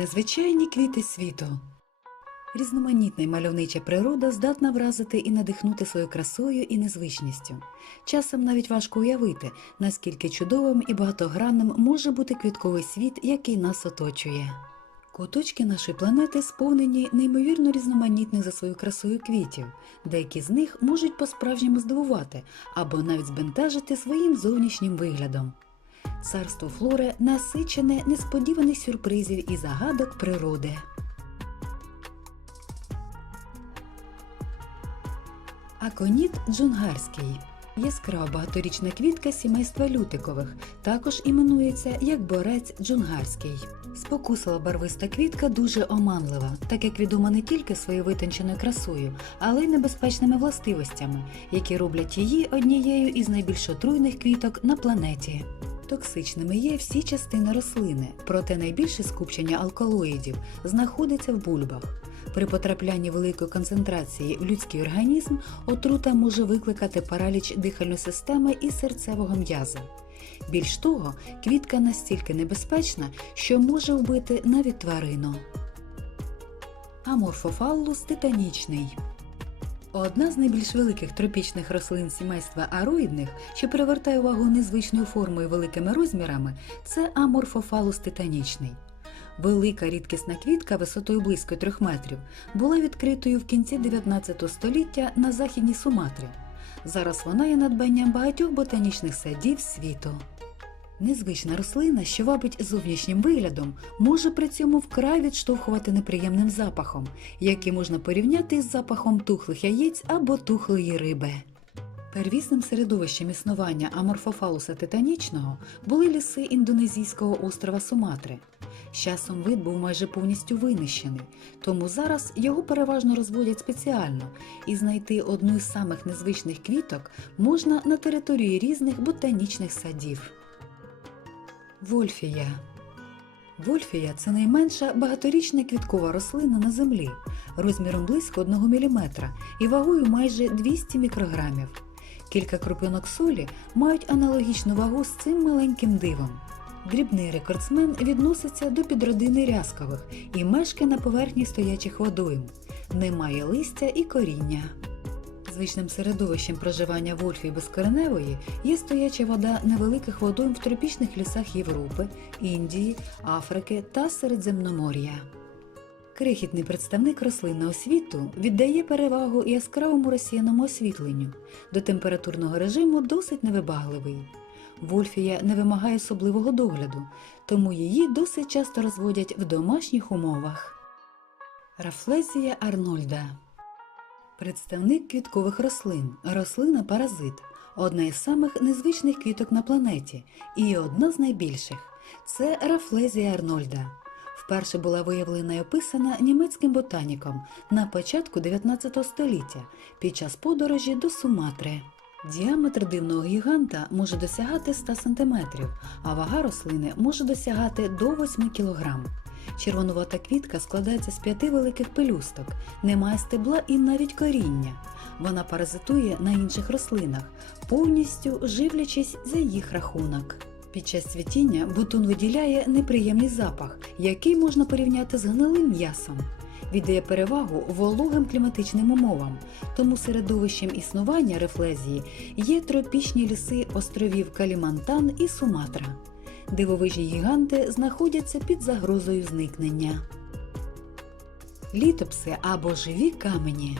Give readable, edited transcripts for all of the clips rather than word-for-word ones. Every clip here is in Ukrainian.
Незвичайні квіти світу. Різноманітна й мальовнича природа здатна вразити і надихнути своєю красою і незвичністю. Часом навіть важко уявити, наскільки чудовим і багатогранним може бути квітковий світ, який нас оточує. Куточки нашої планети сповнені неймовірно різноманітних за свою красою квітів. Деякі з них можуть по-справжньому здивувати або навіть збентежити своїм зовнішнім виглядом. Царство флори насичене несподіваних сюрпризів і загадок природи. Аконіт джунгарський – яскрава багаторічна квітка сімейства лютикових, також іменується як борець джунгарський. Спокуслива барвиста квітка дуже оманлива, так як відома не тільки своєю витонченою красою, але й небезпечними властивостями, які роблять її однією із найбільш отруйних квіток на планеті. Токсичними є всі частини рослини, проте найбільше скупчення алкалоїдів знаходиться в бульбах. При потраплянні великої концентрації в людський організм отрута може викликати параліч дихальної системи і серцевого м'яза. Більш того, квітка настільки небезпечна, що може вбити навіть тварину. Аморфофаллус титанічний. Одна з найбільш великих тропічних рослин сімейства ароїдних, що привертає увагу незвичною формою і великими розмірами, це аморфофаллус титанічний. Велика рідкісна квітка висотою близько 3 метрів була відкритою в кінці 19 століття на Західній Суматрі. Зараз вона є надбанням багатьох ботанічних садів світу. Незвична рослина, що вабить зовнішнім виглядом, може при цьому вкрай відштовхувати неприємним запахом, який можна порівняти з запахом тухлих яєць або тухлої риби. Первісним середовищем існування аморфофаллуса титанічного були ліси індонезійського острова Суматри. З часом вид був майже повністю винищений, тому зараз його переважно розводять спеціально, і знайти одну із самих незвичних квіток можна на території різних ботанічних садів. Вольфія. Вольфія – це найменша багаторічна квіткова рослина на землі, розміром близько 1 мм і вагою майже 200 мікрограмів. Кілька крупинок солі мають аналогічну вагу з цим маленьким дивом. Дрібний рекордсмен відноситься до підродини рязкових і мешкає на поверхні стоячих водойм. Немає листя і коріння. Звичним середовищем проживання вольфії безкореневої є стояча вода невеликих водойм в тропічних лісах Європи, Індії, Африки та Середземномор'я. Крихітний представник рослинного світу віддає перевагу яскравому розсіяному освітленню, до температурного режиму досить невибагливий. Вольфія не вимагає особливого догляду, тому її досить часто розводять в домашніх умовах. Рафлезія арнольда. Представник квіткових рослин, рослина-паразит, одна із самих незвичних квіток на планеті і одна з найбільших – це Рафлезія арнольда. Вперше була виявлена і описана німецьким ботаніком на початку 19 століття під час подорожі до Суматри. Діаметр дивного гіганта може досягати 100 см, а вага рослини може досягати до 8 кг. Червонувата квітка складається з 5 великих пелюсток, не має стебла і навіть коріння. Вона паразитує на інших рослинах, повністю живлячись за їх рахунок. Під час цвітіння бутон виділяє неприємний запах, який можна порівняти з гнилим м'ясом. Віддає перевагу вологим кліматичним умовам, тому середовищем існування Рафлезії є тропічні ліси островів Калімантан і Суматра. Дивовижні гіганти знаходяться під загрозою зникнення. Літопси або живі камені.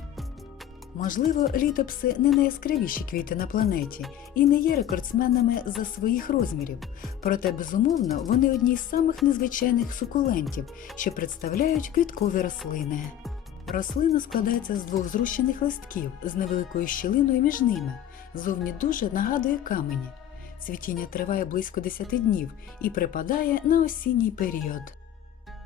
Можливо, літопси не найяскравіші квіти на планеті і не є рекордсменами за своїх розмірів, проте, безумовно, вони одні з самих незвичайних сукулентів, що представляють квіткові рослини. Рослина складається з 2 зрощених листків з невеликою щілиною між ними, зовні дуже нагадує камені. Цвітіння триває близько 10 днів і припадає на осінній період.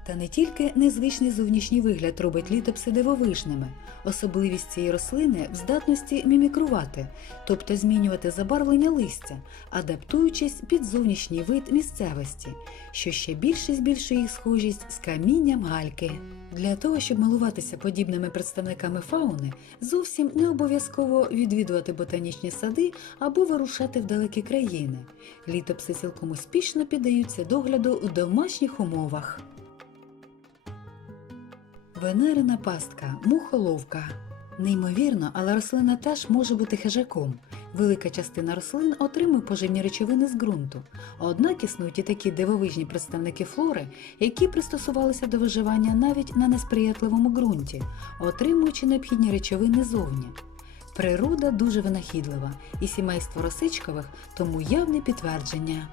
Та не тільки незвичний зовнішній вигляд робить літопси дивовижними. Особливість цієї рослини в здатності мімікрувати, тобто змінювати забарвлення листя, адаптуючись під зовнішній вид місцевості, що ще більше збільшує їх схожість з камінням гальки. Для того, щоб милуватися подібними представниками фауни, зовсім не обов'язково відвідувати ботанічні сади або вирушати в далекі країни. Літопси цілком успішно піддаються догляду у домашніх умовах. Венерина пастка – мухоловка. Неймовірно, але рослина теж може бути хижаком. Велика частина рослин отримує поживні речовини з ґрунту. Однак існують і такі дивовижні представники флори, які пристосувалися до виживання навіть на несприятливому ґрунті, отримуючи необхідні речовини зовні. Природа дуже винахідлива, і сімейство росичкових тому явне підтвердження.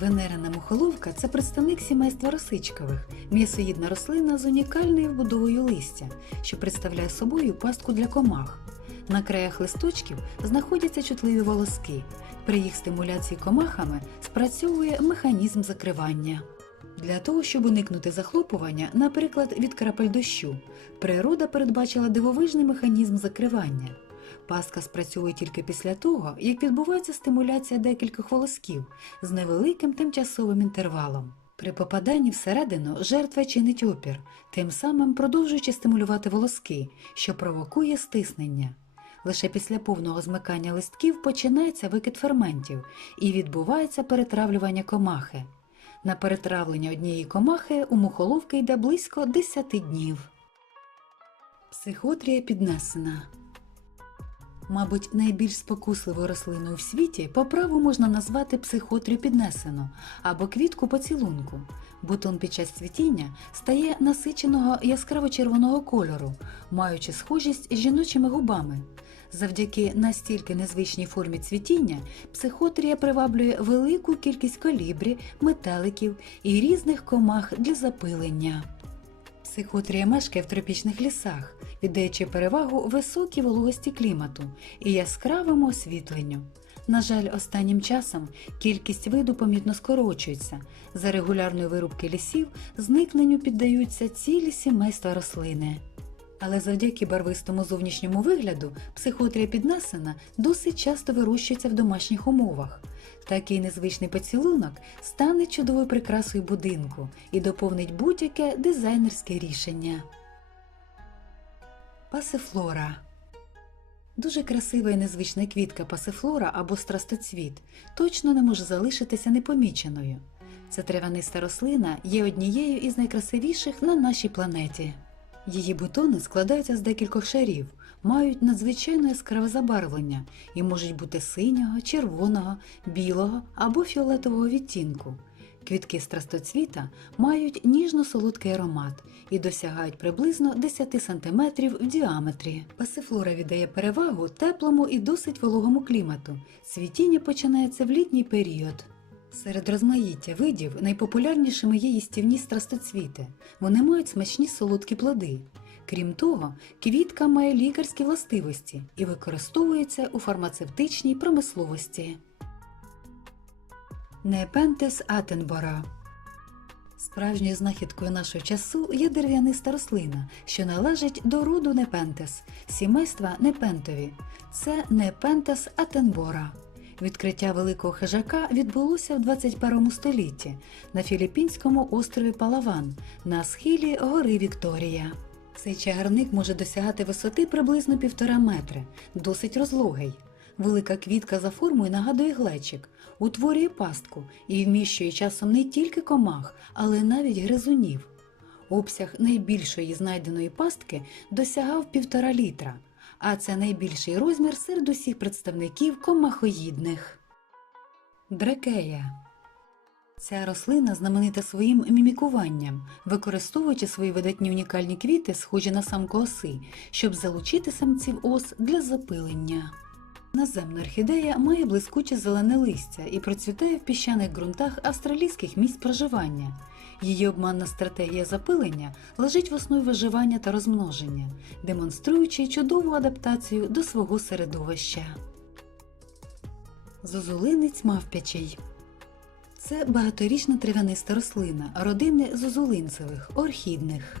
Венерина мухоловка – це представник сімейства росичкових, м'ясоїдна рослина з унікальною вбудовою листя, що представляє собою пастку для комах. На краях листочків знаходяться чутливі волоски. При їх стимуляції комахами спрацьовує механізм закривання. Для того, щоб уникнути захлопування, наприклад, від крапель дощу, природа передбачила дивовижний механізм закривання. Пастка спрацьовує тільки після того, як відбувається стимуляція декількох волосків з невеликим тимчасовим інтервалом. При попаданні всередину жертва чинить опір, тим самим продовжуючи стимулювати волоски, що провокує стиснення. Лише після повного змикання листків починається викид ферментів і відбувається перетравлювання комахи. На перетравлення однієї комахи у мухоловки йде близько 10 днів. Психотрія піднесена. Мабуть, найбільш спокусливою рослиною в світі по праву можна назвати психотрію піднесену або квітку поцілунку. Бутон під час цвітіння стає насиченого яскраво-червоного кольору, маючи схожість з жіночими губами. Завдяки настільки незвичній формі цвітіння психотрія приваблює велику кількість колібрі, метеликів і різних комах для запилення. Психотрія мешкає в тропічних лісах, віддаючи перевагу високій вологості клімату і яскравому освітленню. На жаль, останнім часом кількість виду помітно скорочується. За регулярної вирубки лісів зникненню піддаються цілі сімейства рослини. Але завдяки барвистому зовнішньому вигляду психотрія піднесена досить часто вирощується в домашніх умовах. Такий незвичний поцілунок стане чудовою прикрасою будинку і доповнить будь-яке дизайнерське рішення. Пасифлора. Дуже красива і незвична квітка пасифлора або страстоцвіт точно не може залишитися непоміченою. Ця трав'яниста рослина є однією із найкрасивіших на нашій планеті. Її бутони складаються з декількох шарів, мають надзвичайно яскраве забарвлення і можуть бути синього, червоного, білого або фіолетового відтінку. Квітки страстоцвіта мають ніжно-солодкий аромат і досягають приблизно 10 см в діаметрі. Пасифлора віддає перевагу теплому і досить вологому клімату. Цвітіння починається в літній період. Серед розмаїття видів найпопулярнішими є їстівні страстоцвіти. Вони мають смачні солодкі плоди. Крім того, квітка має лікарські властивості і використовується у фармацевтичній промисловості. Непентhes Attenborough. Справжньою знахідкою нашого часу є дерев'яниста рослина, що належить до роду Непентhes, сімейства непентові. Це Непентhes Attenborough. Відкриття великого хижака відбулося в 21 столітті на філіппінському острові Палаван на схилі гори Вікторія. Цей чагарник може досягати висоти приблизно 1,5 метри, досить розлогий. Велика квітка за формою нагадує глечик, утворює пастку і вміщує часом не тільки комах, але навіть гризунів. Обсяг найбільшої знайденої пастки досягав 1,5 літра, а це найбільший розмір серед усіх представників комахоїдних. Дрекея. Ця рослина знаменита своїм мімікуванням, використовуючи свої видатні унікальні квіти, схожі на самку оси, щоб залучити самців ос для запилення. Наземна орхідея має блискуче зелене листя і процвітає в піщаних ґрунтах австралійських місць проживання. Її обманна стратегія запилення лежить в основі виживання та розмноження, демонструючи чудову адаптацію до свого середовища. Зозулинець мавпячий. Це багаторічна трав'яниста рослина родини зозулинцевих, орхідних.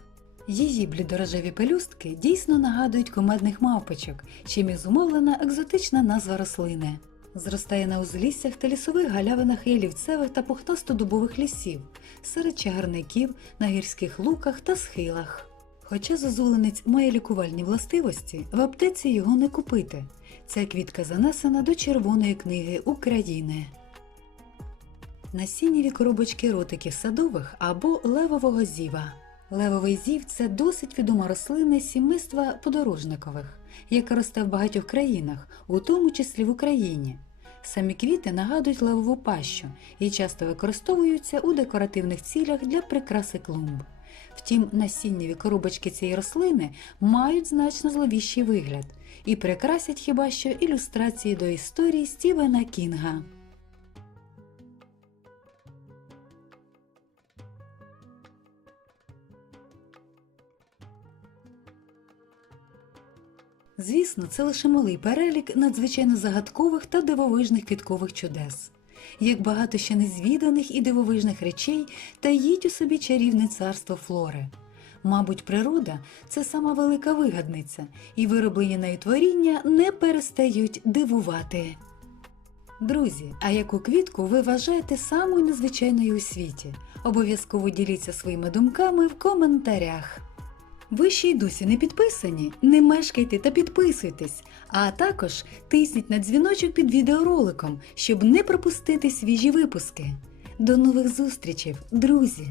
Її блідорожеві пелюстки дійсно нагадують кумедних мавпочок, чим і зумовлена екзотична назва рослини. Зростає на узліссях та лісових галявинах ялівцевих та пухнастодубових лісів, серед чагарників, на гірських луках та схилах. Хоча зозулинець має лікувальні властивості, в аптеці його не купити. Ця квітка занесена до Червоної книги України. Насіннєві коробочки ротиків садових або левового зіва. Левовий зів – це досить відома рослина з сімейства подорожникових, яка росте в багатьох країнах, у тому числі в Україні. Самі квіти нагадують левову пащу і часто використовуються у декоративних цілях для прикраси клумб. Втім, насіннєві коробочки цієї рослини мають значно зловіщий вигляд і прикрасять хіба що ілюстрації до історії Стівена Кінга. Звісно, це лише малий перелік надзвичайно загадкових та дивовижних квіткових чудес. Як багато ще незвіданих і дивовижних речей таїть у собі чарівне царство флори. Мабуть, природа – це сама велика вигадниця, і вироблені нею творіння не перестають дивувати. Друзі, а яку квітку ви вважаєте самою незвичайною у світі? Обов'язково діліться своїми думками в коментарях. Ви ще й досі не підписані? Не мешкайте та підписуйтесь, а також тисніть на дзвіночок під відеороликом, щоб не пропустити свіжі випуски. До нових зустрічей, друзі!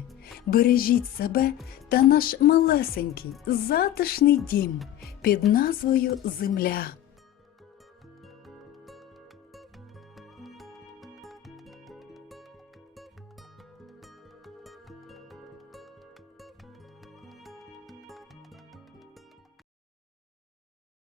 Бережіть себе та наш малесенький, затишний дім під назвою Земля.